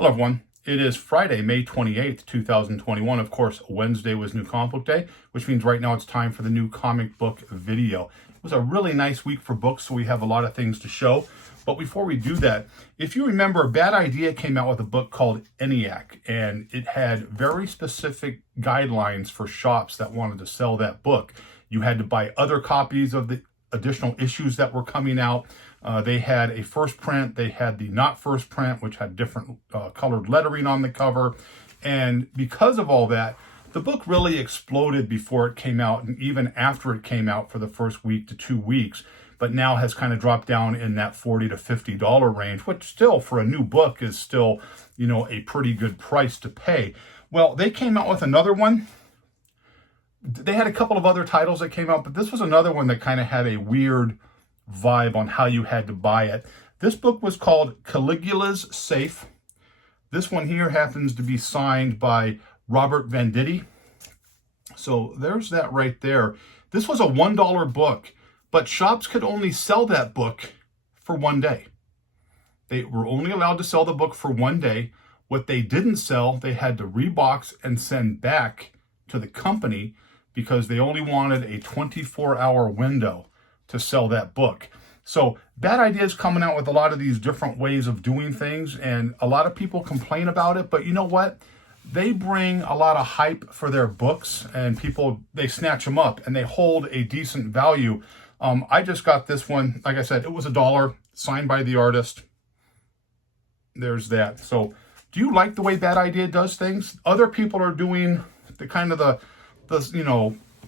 Hello everyone. It is Friday, May 28th, 2021. Of course, Wednesday was New Comic Book Day, which means right now it's time for the new comic book video. It was a really nice week for books, so we have a lot of things to show. But before we do that, if you remember, Bad Idea came out with a book called ENIAC, and it had very specific guidelines for shops that wanted to sell that book. You had to buy other copies of the additional issues that were coming out. They had a first print, they had the not first print, which had different colored lettering on the cover. And because of all that, the book really exploded before it came out and even after it came out for the first week to 2 weeks, but now has kind of dropped down in that $40 to $50 range, which still for a new book is still, a pretty good price to pay. Well, they came out with another one. They had a couple of other titles that came out, but this was another one that kind of had a weird vibe on how you had to buy it. This book was called Caligula's Safe. This one here happens to be signed by Robert Venditti. So there's that right there. This was a $1 book, but shops could only sell that book for 1 day. They were only allowed to sell the book for 1 day. What they didn't sell, they had to rebox and send back to the company because they only wanted a 24-hour window to sell that book. So Bad Idea is coming out with a lot of these different ways of doing things, and a lot of people complain about it, but you know what? They bring a lot of hype for their books, and people, they snatch them up, and they hold a decent value. I just got this one. Like I said, it was $1, signed by the artist. There's that. So do you like the way Bad Idea does things? Other people are doing the kind of the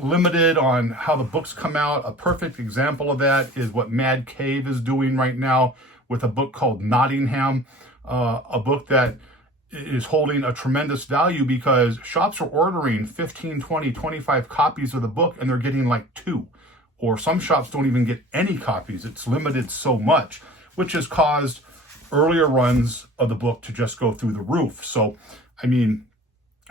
limited on how the books come out. A perfect example of that is what Mad Cave is doing right now with a book called Nottingham, a book that is holding a tremendous value because shops are ordering 15, 20, 25 copies of the book and they're getting like 2. Or some shops don't even get any copies. It's limited so much, which has caused earlier runs of the book to just go through the roof. So,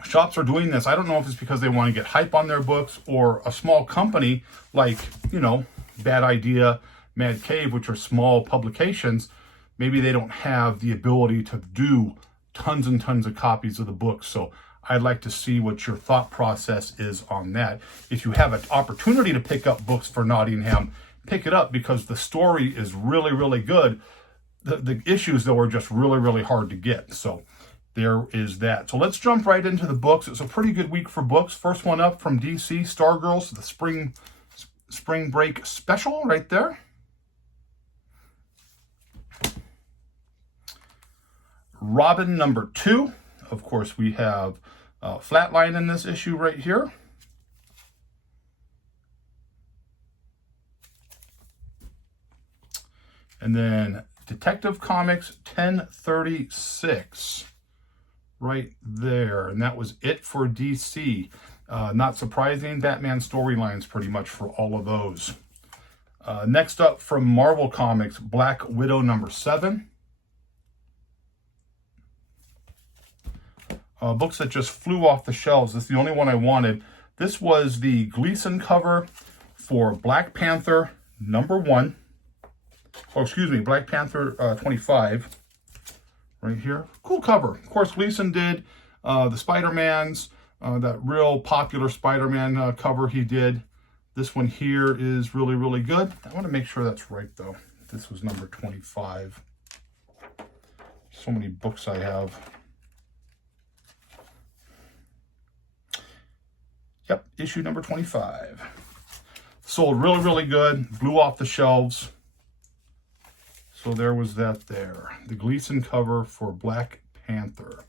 shops are doing this. I don't know if it's because they want to get hype on their books, or a small company like, Bad Idea, Mad Cave, which are small publications, maybe they don't have the ability to do tons and tons of copies of the book. So I'd like to see what your thought process is on that. If you have an opportunity to pick up books for Nottingham, pick it up because the story is really, really good. The issues, though, are just really, really hard to get. So there is that. So let's jump right into the books. It's a pretty good week for books. First one up from DC, Stargirls, the spring break special right there. Robin number 2. Of course, we have Flatline in this issue right here. And then Detective Comics 1036. Right there, and that was it for DC. Not surprising, Batman storylines pretty much for all of those. Next up from Marvel Comics, Black Widow number 7. Books that just flew off the shelves. This is the only one I wanted. This was the Gleason cover for Black Panther number 1. Oh, excuse me, Black Panther 25. Right here. Cool cover. Of course, Gleason did the Spider-Mans, that real popular Spider-Man cover he did. This one here is really, really good. I want to make sure that's right, though. This was number 25. So many books I have. Yep, issue number 25. Sold really, really good. Blew off the shelves. So there was that there. The Gleason cover for Black Panther.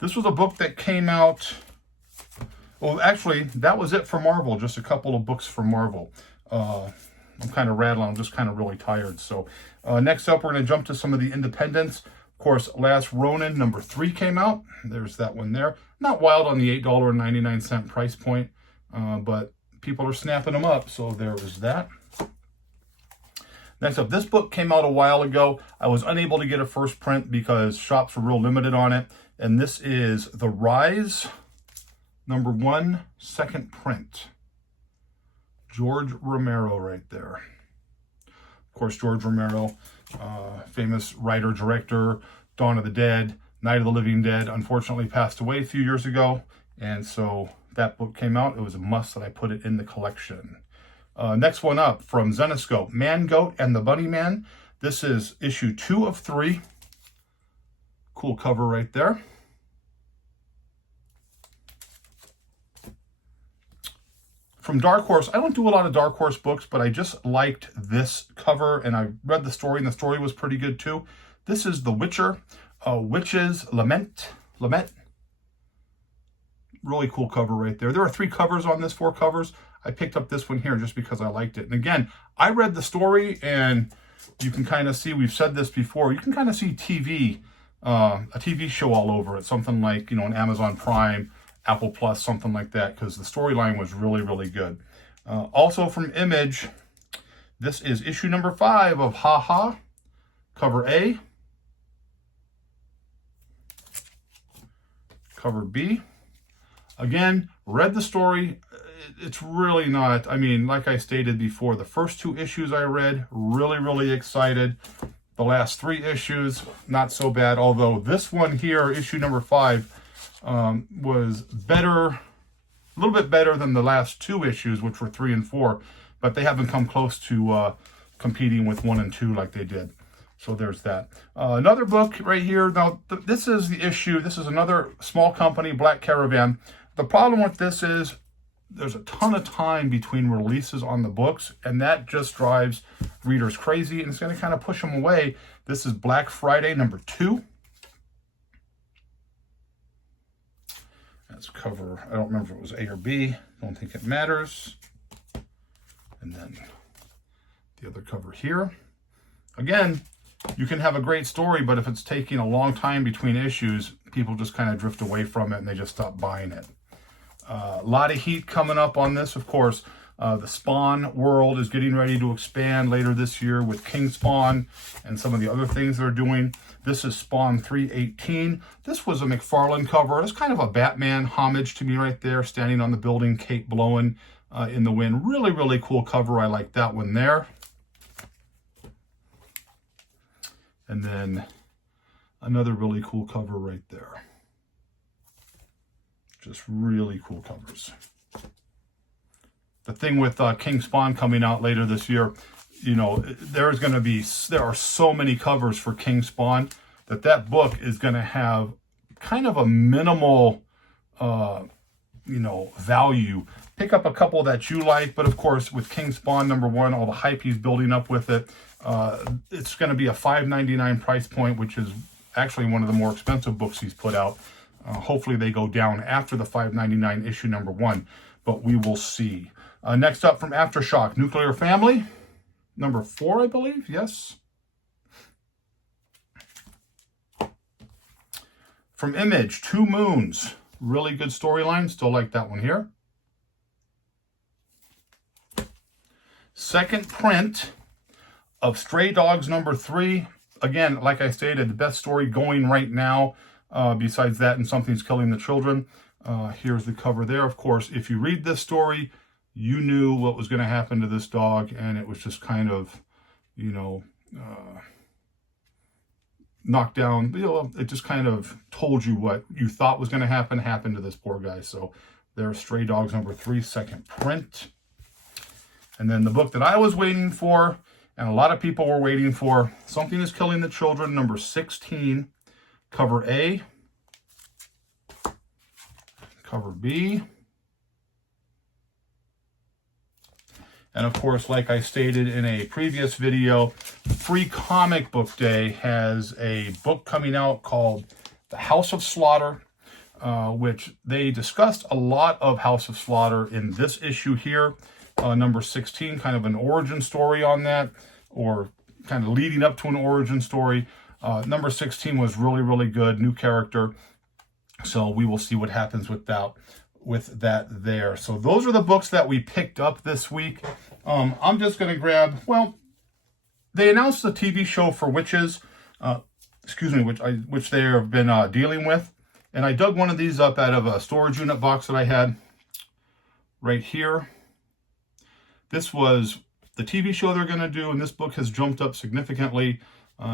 This was a book that came out... Well, actually, that was it for Marvel. Just a couple of books for Marvel. I'm kind of rattling. I'm just kind of really tired. So next up, we're going to jump to some of the independents. Of course, Last Ronin number 3 came out. There's that one there. Not wild on the $8.99 price point, but people are snapping them up. So there was that. Next up, this book came out a while ago. I was unable to get a first print because shops were real limited on it. And this is The Rise, number 1, second print. George Romero right there. Of course, George Romero, famous writer, director, Dawn of the Dead, Night of the Living Dead unfortunately passed away a few years ago. And so that book came out. It was a must that I put it in the collection. Next one up from Zenescope, Man Goat and the Bunny Man. This is issue 2 of 3. Cool cover right there. From Dark Horse, I don't do a lot of Dark Horse books, but I just liked this cover, and I read the story, and the story was pretty good too. This is The Witcher, Witch's Lament. Really cool cover right there. There are 3 covers on this, 4 covers. I picked up this one here just because I liked it. And again, I read the story, and you can kind of see, we've said this before, you can kind of see a TV show all over it. Something like, an Amazon Prime, Apple Plus, something like that, because the storyline was really, really good. Also from Image, this is issue number 5 of Ha Ha, cover A, cover B. Again, read the story. It's really not, like I stated before, the first 2 issues I read, really, really excited. The last 3 issues, not so bad, although this one here, issue number 5, was better, a little bit better than the last 2 issues, which were 3 and 4, but they haven't come close to competing with 1 and 2 like they did. So there's that. Another book right here. Now, this is the issue. This is another small company, Black Caravan. The problem with this is there's a ton of time between releases on the books, and that just drives readers crazy, and it's going to kind of push them away. This is Black Friday number 2. That's cover, I don't remember if it was A or B. Don't think it matters. And then the other cover here. Again, you can have a great story, but if it's taking a long time between issues, people just kind of drift away from it and they just stop buying it. A lot of heat coming up on this, of course. The Spawn world is getting ready to expand later this year with King Spawn and some of the other things they're doing. This is Spawn 318. This was a McFarlane cover. It's kind of a Batman homage to me right there, standing on the building, cape blowing in the wind. Really, really cool cover. I like that one there. And then another really cool cover right there. Just really cool covers. The thing with King Spawn coming out later this year, there are so many covers for King Spawn that book is going to have kind of a minimal, value. Pick up a couple that you like, but of course with King Spawn number 1, all the hype he's building up with it, it's going to be a $5.99 price point, which is actually one of the more expensive books he's put out. Hopefully they go down after the $5.99 issue number 1, but we will see. Next up from Aftershock, Nuclear Family, number 4, I believe. Yes. From Image, Two Moons. Really good storyline. Still like that one here. Second print of Stray Dogs number 3. Again, like I stated, the best story going right now. Besides that and Something's Killing the Children. Here's the cover there. Of course, if you read this story, you knew what was going to happen to this dog, and it was just kind of, knocked down. It just kind of told you what you thought was going to happen to this poor guy. So there's Stray Dogs number 3, second print. And then the book that I was waiting for, and a lot of people were waiting for, Something is Killing the Children, number 16, cover A, cover B. And of course, like I stated in a previous video, Free Comic Book Day has a book coming out called The House of Slaughter, which they discussed a lot of House of Slaughter in this issue here, number 16, kind of an origin story on that, or kind of leading up to an origin story. Number 16 was really, really good, new character. So we will see what happens with that there. So those are the books that we picked up this week. I'm just going to grab, they announced the TV show for Witches, which they have been dealing with. And I dug one of these up out of a storage unit box that I had right here. This was the TV show they're going to do, and this book has jumped up significantly.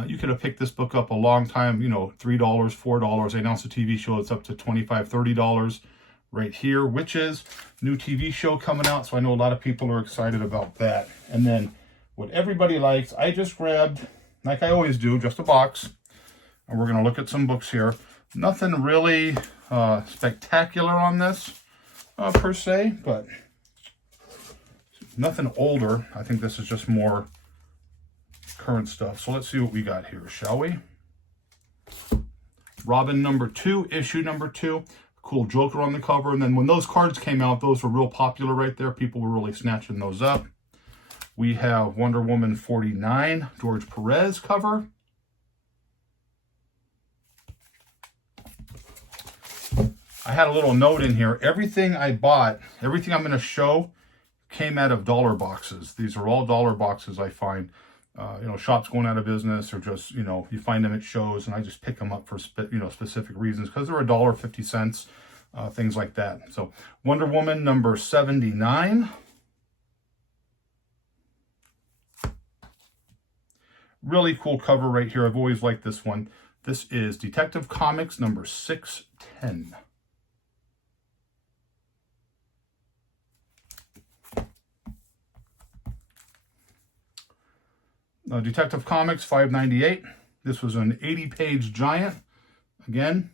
You could have picked this book up a long time, you know, $3, $4. They announced a TV show, it's up to $25, $30 right here. Witches, new TV show coming out, so I know a lot of people are excited about that. And then what everybody likes, I just grabbed, like I always do, just a box. And we're going to look at some books here. Nothing really spectacular on this per se, but nothing older. I think this is just more current stuff. So let's see what we got here, shall we? Robin #2, issue #2. Cool Joker on the cover. And then when those cards came out, those were real popular right there. People were really snatching those up. We have Wonder Woman 49, George Perez cover. I had a little note in here. Everything I bought, everything I'm going to show came out of dollar boxes. These are all dollar boxes I find. You know, shops going out of business, or just, you know, you find them at shows, and I just pick them up for specific reasons, because they're $1.50, things like that. So Wonder Woman #79. Really cool cover right here. I've always liked this one. This is Detective Comics #610. Detective Comics 598. This was an 80-page giant. Again,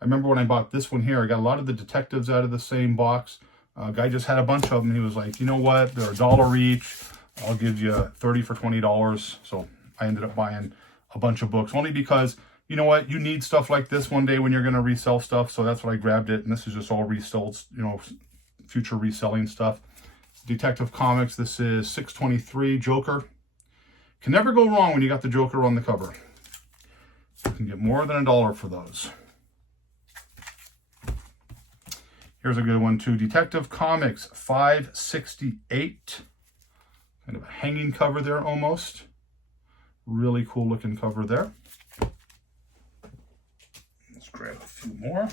I remember when I bought this one here, I got a lot of the detectives out of the same box. Guy just had a bunch of them. He was like, you know what? They're $1 each. I'll give you 30 for $20. So I ended up buying a bunch of books, only because, you know what? You need stuff like this one day when you're going to resell stuff. So that's what I grabbed it. And this is just all resold, you know, future reselling stuff. Detective Comics. This is 623 Joker. Can never go wrong when you got the Joker on the cover. You can get more than $1 for those. Here's a good one too. Detective Comics 568. Kind of a hanging cover there almost. Really cool looking cover there. Let's grab a few more.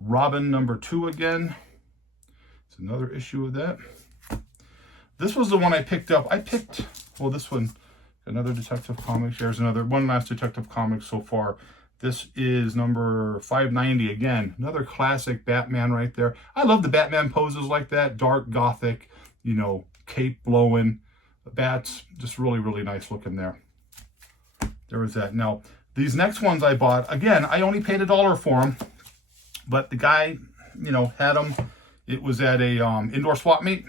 Robin #2 again. It's another issue of that. This was the one I picked up. Well, this one, another Detective Comics. There's one last Detective Comics so far. This is number 590 again. Another classic Batman right there. I love the Batman poses like that. Dark, gothic, you know, cape blowing. The bats, just really, really nice looking there. There was that. Now, these next ones I bought, again, I only paid $1 for them. But the guy, you know, had them. It was at a indoor swap meet.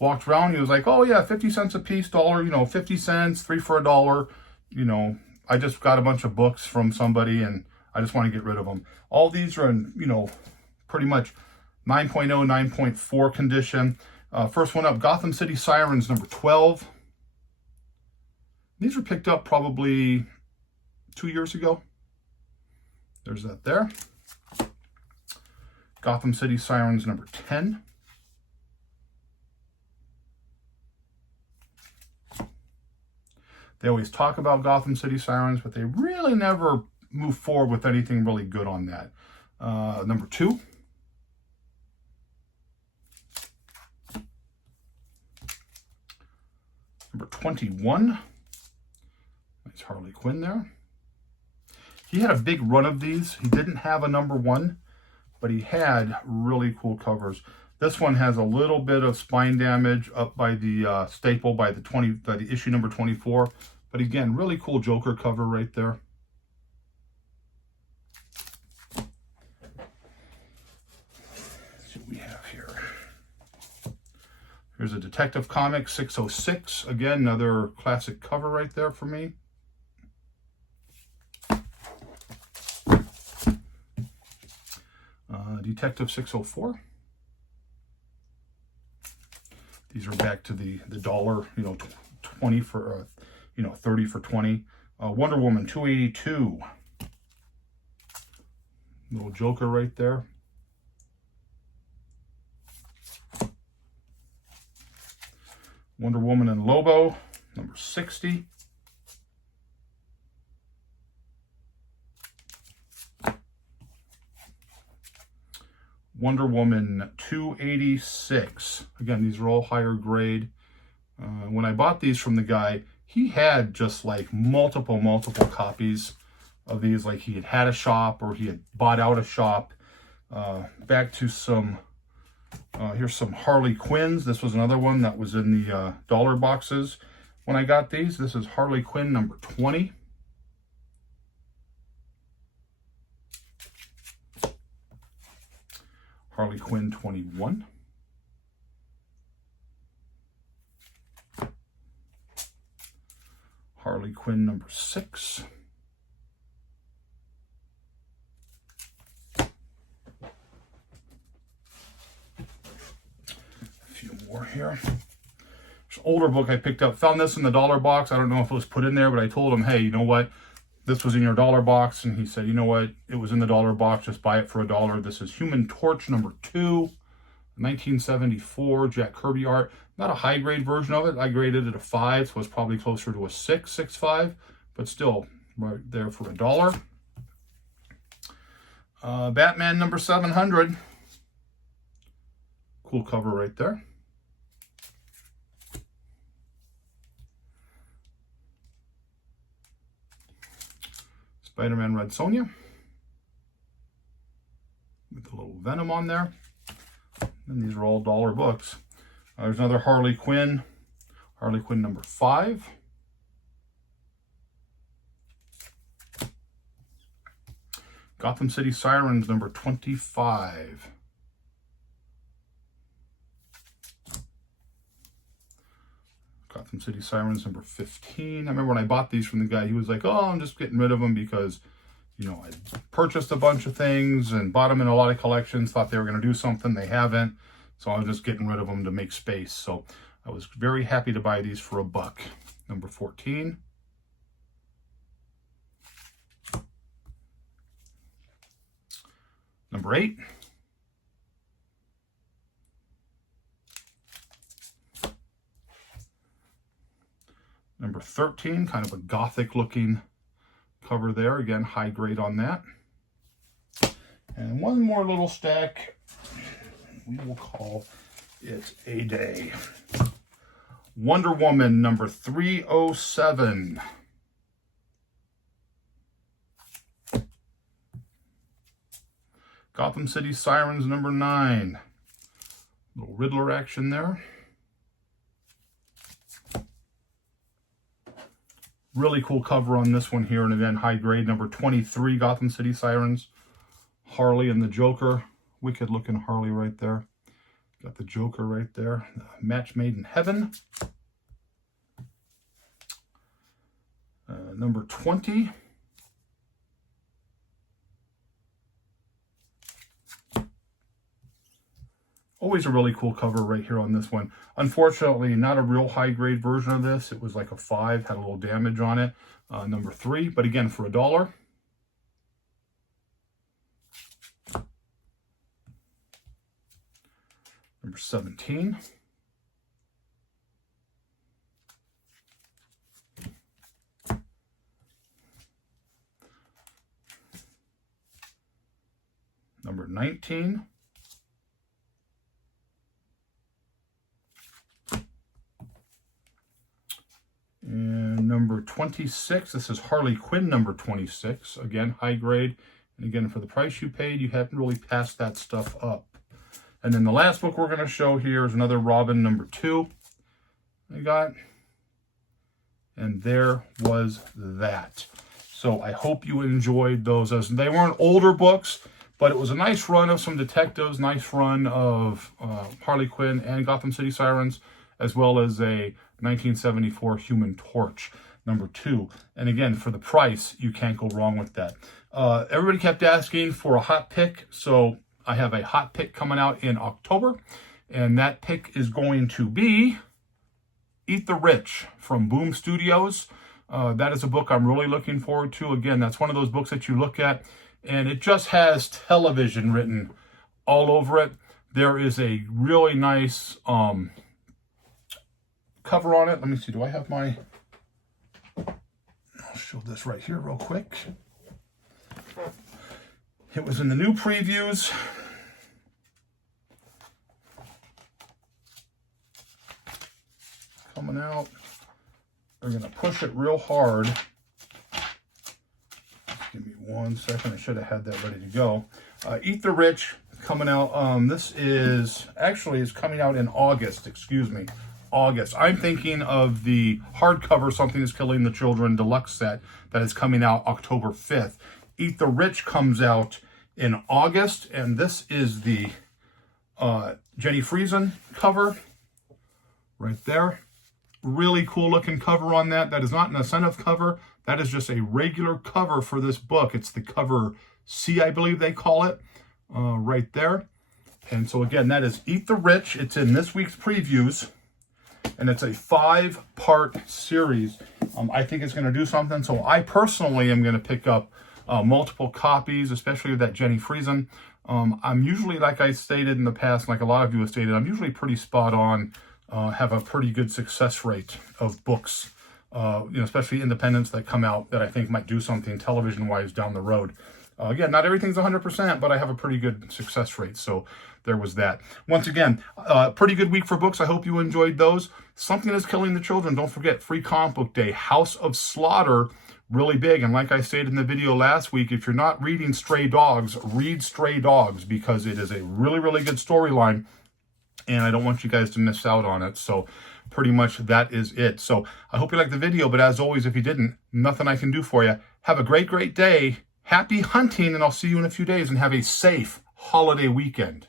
Walked around, he was like, oh yeah, 50 cents a piece, $1, you know, 50 cents, 3 for $1. You know, I just got a bunch of books from somebody and I just want to get rid of them. All these are in, you know, pretty much 9.0, 9.4 condition. First one up, Gotham City Sirens #12. These were picked up probably 2 years ago. There's that there. Gotham City Sirens #10. They always talk about Gotham City Sirens, but they really never move forward with anything really good on that. #2. #21. Nice Harley Quinn there. He had a big run of these. He didn't have a #1, but he had really cool covers. This one has a little bit of spine damage up by the staple by the issue #24. But again, really cool Joker cover right there. Let's see what we have here. Here's a Detective Comics 606. Again, another classic cover right there for me. Detective 604. These are back to the dollar, you know, 20 for, you know, 30 for 20. Wonder Woman 282. Little Joker right there. Wonder Woman and Lobo, #60. Wonder Woman 286. Again, these are all higher grade. When I bought these from the guy, he had just like multiple copies of these. Like he had a shop, or he had bought out a shop. Back to some, here's some Harley Quinns. This was another one that was in the dollar boxes when I got these. This is Harley Quinn number 20. Harley Quinn 21. Harley Quinn number 6. A few more here. There's an older book I picked up. Found this in the dollar box. I don't know if it was put in there, but I told him, hey, you know what? This was in your dollar box. And he said, you know what? It was in the dollar box. Just buy it for $1. This is Human Torch number 2, 1974, Jack Kirby art. Not a high grade version of it. I graded it a 5, so it's probably closer to a 6.65, but still right there for $1. Batman number 700. Cool cover right there. Spider-Man Red Sonja with a little Venom on there. And these are all dollar books. There's another Harley Quinn number 5. Gotham City Sirens number 25. Gotham City Sirens number 15. I remember when I bought these from the guy, he was like, oh, I'm just getting rid of them because, you know, I purchased a bunch of things and bought them in a lot of collections, thought they were going to do something. They haven't. So I was just getting rid of them to make space. So I was very happy to buy these for $1. Number 14. Number 8. Number 13, kind of a gothic looking cover there. Again, high grade on that. And one more little stack. We will call it a day. Wonder Woman number 307. Gotham City Sirens number 9. Little Riddler action there. Really cool cover on this one here. And again, high grade number 23, Gotham City Sirens. Harley and the Joker. Wicked looking Harley right there. Got the Joker right there. Match made in heaven. Number 20. Always a really cool cover right here on this one. Unfortunately, not a real high grade version of this. It was like a 5, had a little damage on it. Number 3, but again for $1. Number 17. Number 19. And number 26, this is Harley Quinn number 26. Again, high grade. And again, for the price you paid, you haven't really passed that stuff up. And then the last book we're going to show here is another Robin number 2 I got. And there was that. So I hope you enjoyed those. As they weren't older books, but it was a nice run of some detectives, nice run of Harley Quinn and Gotham City Sirens, as well as a 1974 Human Torch number 2. And again, for the price, you can't go wrong with that. Everybody kept asking for a hot pick, so I have a hot pick coming out in October, and that pick is going to be Eat the Rich from Boom Studios. That is a book I'm really looking forward to. Again, that's one of those books that you look at, and it just has television written all over it. There is a really nice cover on it. Let me see, do I have my... I'll show this right here real quick. It was in the new previews. Coming out. We're going to push it real hard. Give me 1 second. I should have had that ready to go. Eat the Rich coming out. This is coming out in August. Excuse me, August. I'm thinking of the hardcover Something is Killing the Children deluxe set that is coming out October 5th. Eat the Rich comes out in August, and this is the Jenny Friesen cover right there. Really cool looking cover on that. That is not an incentive cover. That is just a regular cover for this book. It's the cover C, I believe they call it, right there. And so again, that is Eat the Rich. It's in this week's previews, and it's a 5-part series. I think it's going to do something. So I personally am going to pick up multiple copies, especially of that Jenny Friesen. I'm usually, like I stated in the past, like a lot of you have stated, I'm usually pretty spot on, have a pretty good success rate of books, especially independents that come out that I think might do something television-wise down the road. Again, not everything's 100%, but I have a pretty good success rate. So there was that. Once again, pretty good week for books. I hope you enjoyed those. Something is Killing the Children. Don't forget, Free Comic Book Day. House of Slaughter, really big. And like I stated in the video last week, if you're not reading Stray Dogs, read Stray Dogs, because it is a really, really good storyline, and I don't want you guys to miss out on it. So pretty much that is it. So I hope you liked the video, but as always, if you didn't, nothing I can do for you. Have a great, great day. Happy hunting, and I'll see you in a few days, and have a safe holiday weekend.